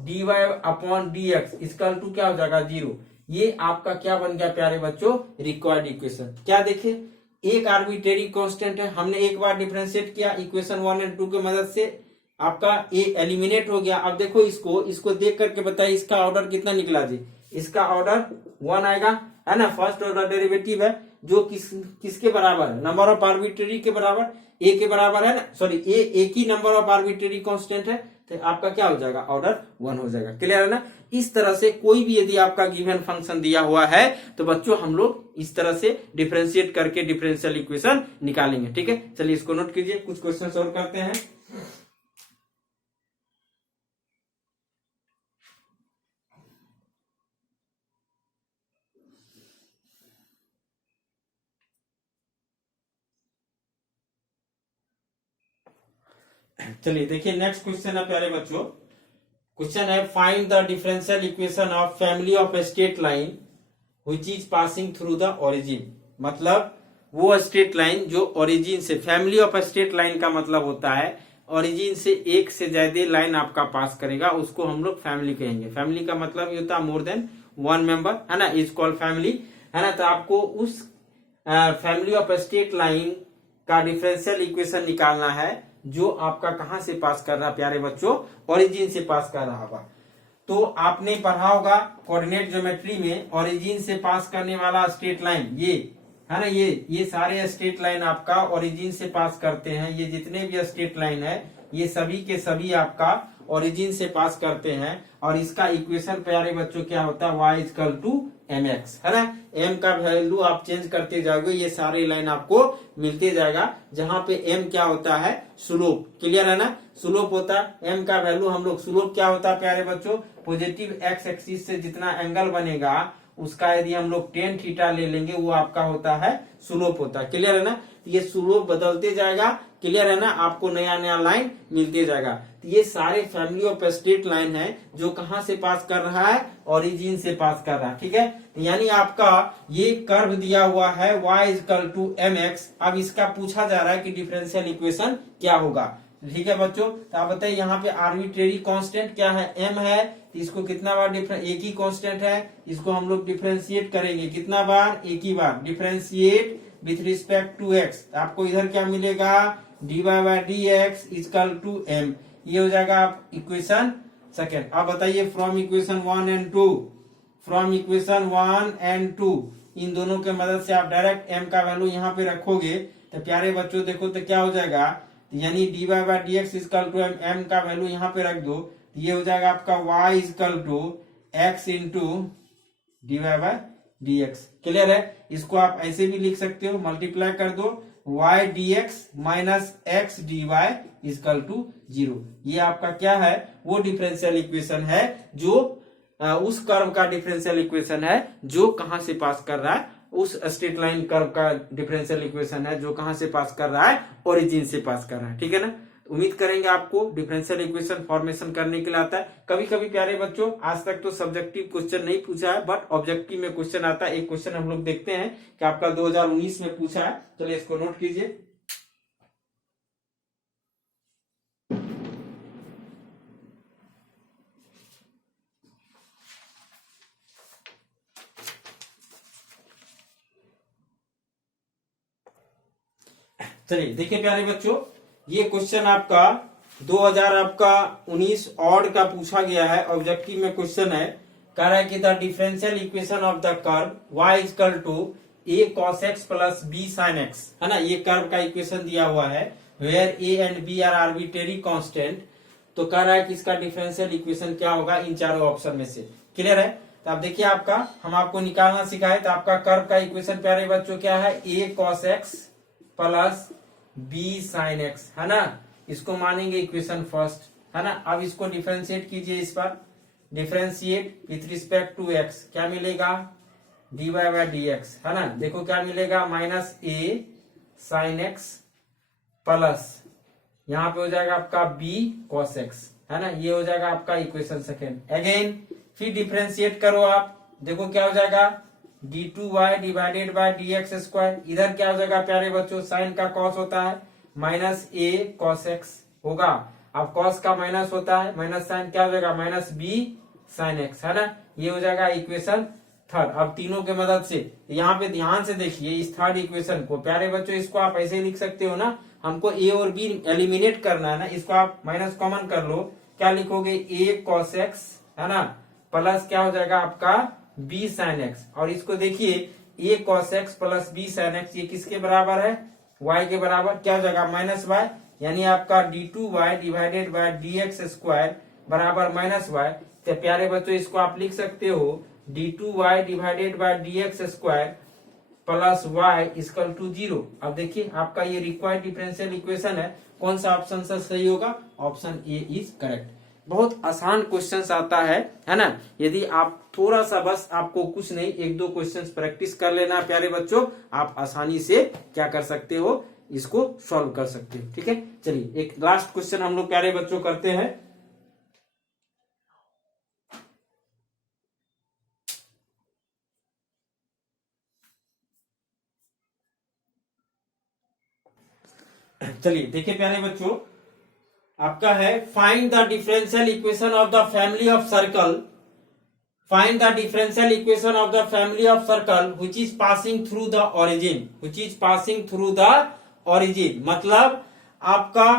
dy upon dx इसका टू क्या हो जाएगा 0। ये आपका क्या बन गया प्यारे बच्चों, रिक्वायर्ड इक्वेशन। क्या देखे, एक आर्बिट्रेरी कांस्टेंट है, हमने एक बार डिफरेंशिएट किया इक्वेशन 1 एंड 2 की मदद से, आपका ए एलिमिनेट हो गया। अब देखो इसको देख करके बताइए इसका ऑर्डर कितना निकला जी, इसका ऑर्डर 1 आएगा, है ना, फर्स्ट ऑर्डर डेरिवेटिव है, जो किसके बराबर है, नंबर ऑफ आर्बिट्रेरी के बराबर, ए के बराबर है ना, सॉरी ए एक ही नंबर ऑफ आर्बिट्रेरी कांस्टेंट है, तो आपका क्या हो जाएगा, ऑर्डर 1 हो जाएगा। क्लियर है ना? इस तरह से कोई भी यदि आपका गिवन फंक्शन दिया हुआ है तो बच्चों हम लोग इस तरह से डिफरेंशिएट करके डिफरेंशियल इक्वेशन निकालेंगे। ठीक है, चलिए इसको नोट कीजिए, कुछ क्वेश्चन सॉल्व करते हैं। चलिए देखिए नेक्स्ट क्वेश्चन है प्यारे बच्चों, क्वेश्चन है find the differential equation of family of straight line which is passing through the origin. मतलब वो स्ट्रेट लाइन जो ओरिजिन से, फैमिली ऑफ स्ट्रेट लाइन का मतलब होता है ओरिजिन से एक से ज्यादा लाइन आपका पास करेगा, उसको हम लोग फैमिली कहेंगे। फैमिली का मतलब ये होता है मोर देन 1 मेंबर, है ना, इज कॉल्ड फैमिली, है ना। तो आपको उस फैमिली ऑफ स्ट्रेट लाइन का डिफरेंशियल इक्वेशन निकालना है जो आपका कहां से पास कर रहा है प्यारे बच्चों, ओरिजिन से पास कर रहा होगा। तो आपने पढ़ा होगा कोऑर्डिनेट ज्योमेट्री में, ओरिजिन से पास करने वाला स्ट्रेट लाइन ये है ना, ये सारे स्ट्रेट लाइन आपका ओरिजिन से पास करते हैं। ये जितने भी स्ट्रेट लाइन है ये सभी के सभी आपका ओरिजिन से पास करते हैं। और इसका इक्वेशन प्यारे बच्चों क्या होता है, y इक्वल टू mx, है ना। m का वैल्यू आप चेंज करते जाओगे, ये सारे लाइन आपको मिलते जाएगा, जहां पे m क्या होता है, स्लोप। क्लियर है ना, स्लोप होता है m का वैल्यू। हम लोग स्लोप क्या होता है प्यारे बच्चों, पॉजिटिव x एक्सिस से जितना एंगल बनेगा उसका यदि हम लोग tan थीटा ले लेंगे वो आपका होता है स्लोप होता है। क्लियर है ना, ये स्लोप बदलते जाएगा क्लियर है ना, आपको नया नया लाइन मिलते जाएगा। तो ये सारे फैमिली ऑफ स्ट्रेट लाइन है जो कहां से पास कर रहा है, ओरिजिन से पास कर रहा है। ठीक है, यानी आपका ये कर्व दिया हुआ है y इक्वल टू mx। अब इसका पूछा जा रहा है कि डिफरेंशियल इक्वेशन क्या होगा। ठीक है बच्चों, तो आप बताइए यहाँ पे आर्बिट्रेरी कांस्टेंट क्या है, m है, तो इसको कितना बार एक ही कांस्टेंट है, इसको हम लोग डिफरेंशिएट करेंगे कितना बार, एक ही बार, differentiate with respect to x। आपको इधर क्या मिलेगा, dy by dx equal to m। ये हो जाएगा आप इक्वेशन सेकेंड। अब बताइए from equation 1 and 2, from equation 1 and 2 इन दोनों के मदद से आप डायरेक्ट m का वैल्यू यहाँ पे रखोगे तो प्यारे बच्चों देखो तो क्या हो जाएगा, यानी dy by dx equal to m का वैल्यू यहाँ पे रख दो, ये हो जाएगा आपका y equal to x into dy by dx। Clear है, इसको आप ऐसे भी लिख सकते हो, मल्टीप्लाई कर दो y dx minus x dy equal to 0। ये आपका क्या है, वो डिफरेंशियल इक्वेशन है जो उस कर्व का डिफरेंशियल इक्वेशन है जो कहां से पास कर रहा है, उस स्ट्रेट लाइन कर्व का डिफरेंशियल इक्वेशन है जो कहां से पास कर रहा है, ओरिजिन से पास कर रहा है। ठीक है ना, उम्मीद करेंगे आपको डिफरेंशियल इक्वेशन फॉर्मेशन करने के लिए आता है। कभी कभी प्यारे बच्चों आज तक तो सब्जेक्टिव क्वेश्चन नहीं पूछा है, बट ऑब्जेक्टिव में क्वेश्चन आता है। एक क्वेश्चन हम लोग देखते हैं कि आपका 2019 में पूछा है, चलिए इसको नोट कीजिए। चलिए देखिए प्यारे बच्चों, ये क्वेश्चन आपका 2019 ऑड का पूछा गया है, ऑब्जेक्टिव में क्वेश्चन है। कह रहा है कि the differential equation of the curve y equal to a cos x plus b sin x, है ना, ये कर्व का इक्वेशन दिया हुआ है, where a and b are arbitrary constant. तो कह रहा है कि इसका डिफरेंशियल इक्वेशन क्या होगा इन चारों ऑप्शन में से। क्लियर है, तो आप देखिए आपका हम आपको निकालना सिखाए, तो आपका कर्व का इक्वेशन प्यारे बच्चों क्या है, a cos x plus b sin x, है ना, इसको मानेंगे इक्वेशन फर्स्ट, है ना। अब इसको डिफरेंशिएट कीजिए, इस पर differentiate with respect to x, क्या मिलेगा, dy बाय dx, है ना। देखो क्या मिलेगा, minus a sin x plus यहाँ पे हो जाएगा आपका b cos x, है ना, ये हो जाएगा आपका इक्वेशन सेकेंड। अगेन फिर डिफरेंशिएट करो आप, देखो क्या हो जाएगा, d2y divided by dx square, इधर क्या हो जाएगा प्यारे बच्चों, साइन का कॉस होता है, माइनस a cos x होगा। अब कॉस का माइनस होता है, माइनस साइन क्या हो जाएगा, माइनस b sin x, है ना, ये हो जाएगा इक्वेशन थर्ड। अब तीनों के मदद से यहाँ पे ध्यान से देखिए इस थर्ड इक्वेशन को, प्यारे बच्चों इसको आप ऐसे लिख सकते हो ना, हमको a और b एलिमिनेट करना है ना, इसको आप माइनस कॉमन कर लो, क्या लिखोगे, a cos x, है ना, प्लस क्या हो जाएगा आपका b sin x, और इसको देखिए a cos x plus b sin x, ये किसके बराबर है, y के बराबर, क्या हो जाएगा, माइनस y, यानी आपका d2y divided by dx square बराबर माइनस y। तो प्यारे बच्चों इसको आप लिख सकते हो d2y divided by dx square plus y equal to 0। अब देखिए आपका ये रिक्वायर्ड डिफरेंशियल इक्वेशन है, कौन सा ऑप्शन से सही होगा, ऑप्शन ए इज करेक्ट। बहुत आसान क्वेश्चंस आता है ना, यदि आप थोड़ा सा बस आपको कुछ नहीं एक दो क्वेश्चंस प्रैक्टिस कर लेना प्यारे बच्चों, आप आसानी से क्या कर सकते हो, इसको सॉल्व कर सकते हो। ठीक है, चलिए एक लास्ट क्वेश्चन हम लोग प्यारे बच्चों करते हैं। चलिए देखिए प्यारे बच्चों, आपका है find the differential equation of the family of circle, find the differential equation of the family of circle which is passing through the origin, which is passing through the origin, मतलब आपका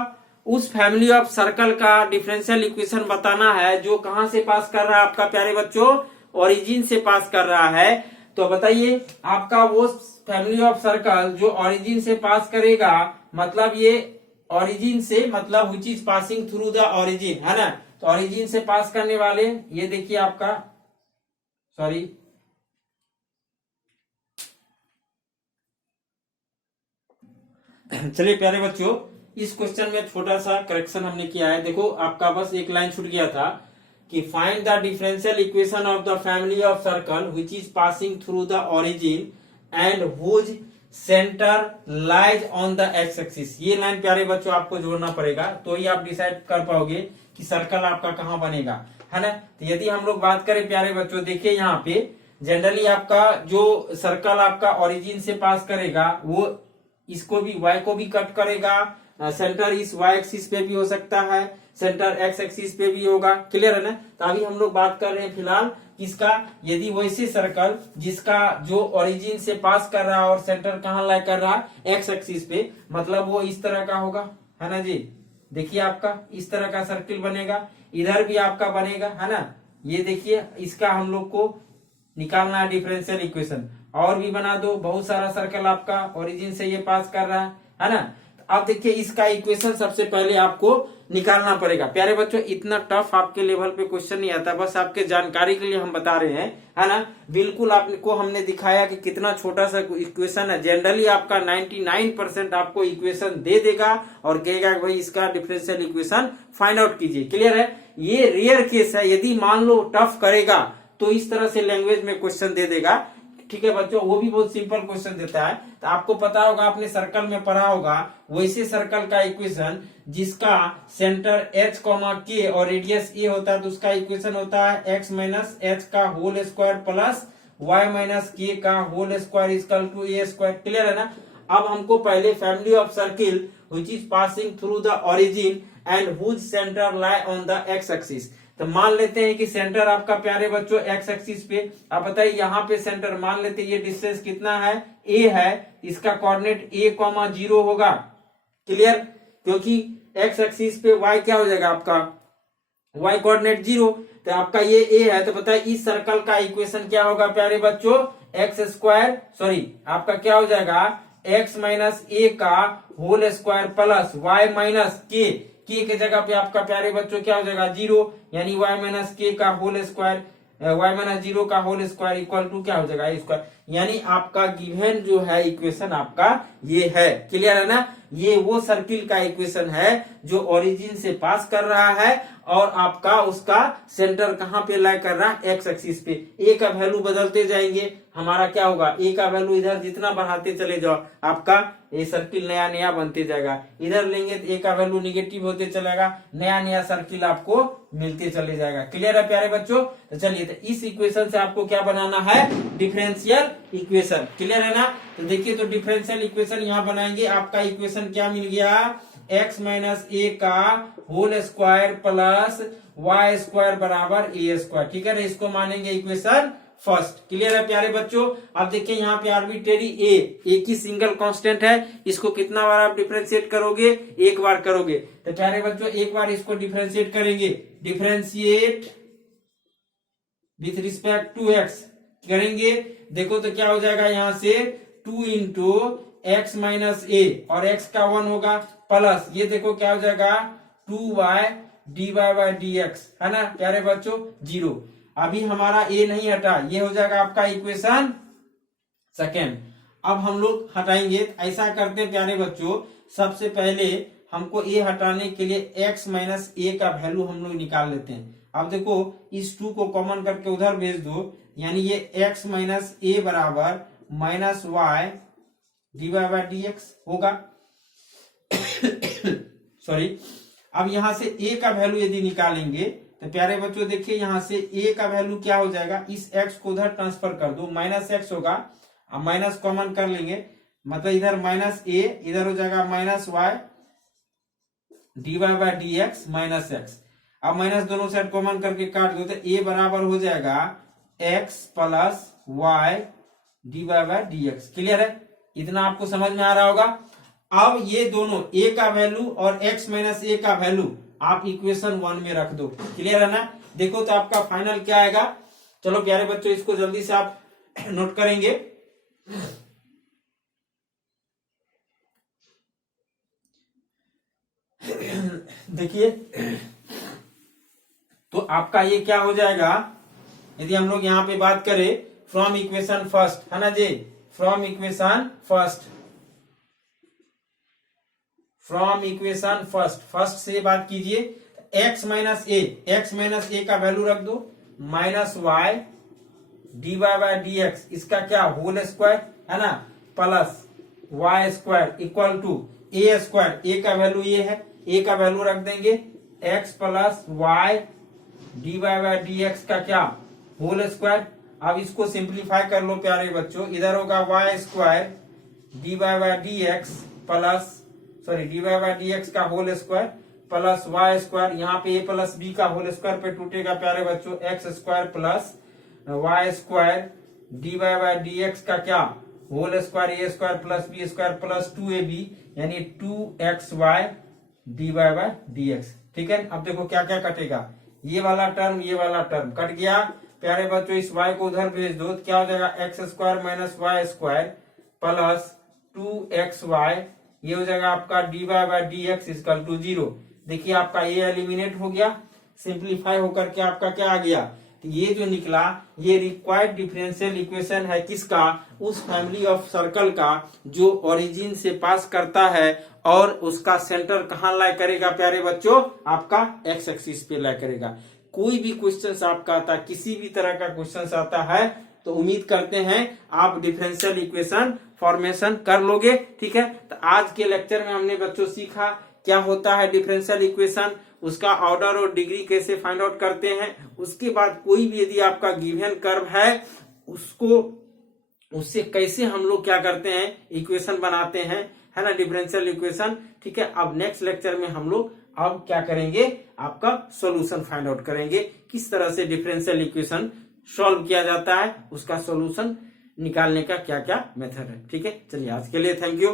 उस फैमिली ऑफ सर्कल का differential equation बताना है जो कहां से पास कर रहा है आपका प्यारे बच्चों, ओरिजिन से पास कर रहा है। तो बताइए आपका वो फैमिली ऑफ सर्कल जो ओरिजिन से पास करेगा, मतलब ये ओरिजिन से मतलब which is passing through the origin, है ना, तो ओरिजिन से पास करने वाले ये देखिए आपका, सॉरी चलिए प्यारे बच्चों इस क्वेश्चन में छोटा सा करेक्शन हमने किया है। देखो आपका बस एक लाइन छूट गया था कि find the differential equation of the family of circle which is passing through the origin and whose centre lies on the X axis. ये लाइन प्यारे बच्चों आपको जोड़ना पड़ेगा, तो ही आप डिसाइड कर पाओगे कि सर्कल आपका कहाँ बनेगा, है ना। तो यदि हम लोग बात करें प्यारे बच्चों, देखिए यहाँ पे जनरली आपका जो सर्कल आपका ओरिजिन से पास करेगा वो इसको भी y को भी कट करेगा, सेंटर इस y एक्सिस पे भी हो सकता है, सेंटर x एक्सिस पे भी होगा, क्लियर है ना। तो अभी हम लोग बात कर रहे हैं फिलहाल इसका, यदि वैसे सर्कल जिसका जो ओरिजिन से पास कर रहा है और सेंटर कहाँ लाई कर रहा है x एक्सिस पे, मतलब वो इस तरह का होगा, है ना जी। देखिए आपका इस तरह का सर्किल बनेगा, इधर भी आपका बनेगा, है ना। ये देखिए इसका हम लोग को निकालना है डिफरेंशियल इक्वेशन, और भी बना दो, बहुत सारा सर्कल आपका ओरिजिन से ये पास कर रहा है ना। तो अब देखिए इसका इक्वेशन सबसे पहले आपको निकालना पड़ेगा। प्यारे बच्चों इतना टफ आपके लेवल पे क्वेश्चन नहीं आता, बस आपके जानकारी के लिए हम बता रहे हैं, है ना। बिल्कुल आपको हमने दिखाया कि कितना छोटा सा इक्वेशन है। जनरली आपका 99% आपको इक्वेशन दे देगा और कहेगा कि भाई इसका डिफरेंशियल इक्वेशन फाइंड आउट कीजिए, क्लियर है। ये रेयर केस है, यदि मान लो टफ करेगा तो इस तरह से लैंग्वेज में क्वेश्चन दे देगा, ठीक है बच्चों। वो भी बहुत सिंपल क्वेश्चन देता है। तो आपको पता होगा, आपने सर्कल में पढ़ा होगा, वैसे सर्कल का इक्वेशन जिसका सेंटर h, k और रेडियस a होता है, तो उसका इक्वेशन होता है x माइनस एच का whole square plus y minus k का whole square equal to a square, clear है ना। अब हमको पहले family of circle which is passing through the origin and whose centre lie on the x axis. तो मान लेते हैं कि सेंटर आपका प्यारे बच्चों x एक्सिस पे, आप बताइए यहाँ पे सेंटर मान लेते हैं, ये डिस्टेंस कितना है a है, इसका कोऑर्डिनेट a, 0 होगा, क्लियर। क्योंकि x एक्सिस पे y क्या हो जाएगा आपका, y कोऑर्डिनेट 0, तो आपका ये a है। तो बताइए इस सर्कल का इक्वेशन क्या होगा प्यारे बच्चों, x स्क्वायर सॉरी आपका क्या हो जाएगा x माइनस a का whole square plus y minus k की जगह पे आपका प्यारे बच्चों क्या हो जाएगा 0, यानी y माइनस k का होल स्क्वायर, y माइनस 0 का होल स्क्वायर इक्वल टू क्या हो जाएगा a स्क्वायर। यानी आपका गिवन जो है इक्वेशन आपका ये है, क्लियर है ना। ये वो सर्किल का इक्वेशन है जो ओरिजिन से पास कर रहा है और आपका उसका सेंटर कहाँ पे लाई कर रहा है, एक्स एक्सिस पे। ए का वैल्यू बदलते जाएंगे, हमारा क्या होगा, ए का वैल्यू इधर जितना बढ़ाते चले जाओ आपका ये सर्किल नया नया बनते जाएगा। इधर लेंगे तो ए का वैल्यू निगेटिव होते चलेगा, नया नया सर्किल आपको मिलते चले जाएगा, क्लियर है प्यारे बच्चों। तो चलिए तो इस इक्वेशन से आपको क्या बनाना है, डिफरेंशियल इक्वेशन, क्लियर है ना। तो देखिए तो डिफरेंशियल इक्वेशन यहाँ बनाएंगे, आपका इक्वेशन क्या मिल गया, x माइनस ए का whole square plus Y square बराबर ए स्क्वायर, ठीक है ना। इसको मानेंगे इक्वेशन फर्स्ट, क्लियर है प्यारे बच्चों। अब देखिए यहाँ पे आर्बिट्रेरी a एक ही सिंगल कांस्टेंट है, इसको कितना बार आप डिफरेंशिएट करोगे, एक बार करोगे। तो प्यारे बच्चों एक बार इसको डिफरेंशिएट करेंगे, differentiate with respect to x करेंगे, देखो तो क्या हो जाएगा, यहाँ से 2 इंटू एक्स माइनस ए और x का 1 होगा प्लस ये देखो क्या हो जाएगा 2y dy बाई dx, है ना प्यारे बच्चों 0। अभी हमारा a नहीं हटा, ये हो जाएगा आपका इक्वेशन सेकेंड। अब हम लोग हटाएंगे, ऐसा करते हैं प्यारे बच्चों, सबसे पहले हमको a हटाने के लिए x माइनस ए का वैल्यू हम लोग निकाल लेते हैं। अब देखो इस 2 को कॉमन करके उधर भेज दो, यानी ये x माइनस ए बराबर minus Y D Y by D X होगा सॉरी। अब यहां से a का वैल्यू यदि निकालेंगे तो प्यारे बच्चों देखिए यहाँ से a का वैल्यू क्या हो जाएगा, इस x को उधर ट्रांसफर कर दो, माइनस x होगा, अब माइनस कॉमन कर लेंगे, मतलब इधर माइनस a इधर हो जाएगा minus Y D Y by D X minus X. अब माइनस दोनों साइड कॉमन करके काट दो तो a बराबर हो जाएगा x plus Y D Y by D X, clear है। इतना आपको समझ में आ रहा होगा। अब ये दोनों a का वैल्यू और x माइनस ए का वैल्यू आप इक्वेशन 1 में रख दो, क्लियर है ना। देखो तो आपका फाइनल क्या आएगा, चलो प्यारे बच्चों इसको जल्दी से आप नोट करेंगे। देखिए तो आपका ये क्या हो जाएगा, यदि हम लोग यहाँ पे बात करें फ्रॉम इक्वेशन फर्स्ट, है ना जी, from equation first, from equation first, first से बात कीजिए, x माइनस ए का वैल्यू रख दो, minus Y D Y by D X, इसका क्या होल स्क्वायर, है ना, plus Y square equal to A square, A का वैल्यू ये है, ए का वैल्यू रख देंगे X plus Y D Y by D X का क्या होल स्क्वायर। अब इसको सिंप्लीफाई कर लो प्यारे बच्चों, इधर होगा Y square D Y by D X plus D Y by D X का whole square plus Y square, यहाँ पे ए प्लस बी का होल स्क्वायर पे टूटेगा प्यारे बच्चों X square plus Y square D Y by D X का क्या whole square A square plus B square plus 2ab यानी 2xy D Y by D X. ठीक है, अब देखो क्या क्या कटेगा, ये वाला टर्म कट गया प्यारे बच्चों, इस y को उधर भेज दो तो क्या हो जाएगा X square minus Y square plus 2xy, ये हो जाएगा आपका D Y by D X equal to 0। देखिए आपका ये एलिमिनेट हो गया, सिंप्लीफाई होकर के आपका क्या आ गया, तो ये जो निकला ये रिक्वायर्ड डिफरेंशियल इक्वेशन है किसका, उस फैमिली ऑफ सर्कल का जो ओरिजिन से पास करता है और उसका सेंटर कहाँ लाई करेगा प्यारे बच्चों, आपका एक्स एक्सिस पे लाई करेगा। कोई भी क्वेश्चन आपका आता है, किसी भी तरह का क्वेश्चन आता है तो उम्मीद करते हैं आप डिफरेंशियल इक्वेशन फॉर्मेशन कर लोगे। ठीक है, तो आज के लेक्चर में हमने बच्चों सीखा क्या होता है डिफरेंशियल इक्वेशन, उसका ऑर्डर और डिग्री कैसे फाइंड आउट करते हैं। उसके बाद कोई भी यदि आपका गिवन कर्व है उससे कैसे हम लोग क्या करते हैं इक्वेशन बनाते हैं, है ना, डिफरेंशियल इक्वेशन। ठीक है, अब नेक्स्ट लेक्चर में हम लोग अब क्या करेंगे, आपका सॉल्यूशन फाइंड आउट करेंगे, किस तरह से डिफरेंशियल इक्वेशन सॉल्व किया जाता है, उसका सॉल्यूशन निकालने का क्या क्या मेथड है। ठीक है, चलिए आज के लिए थैंक यू।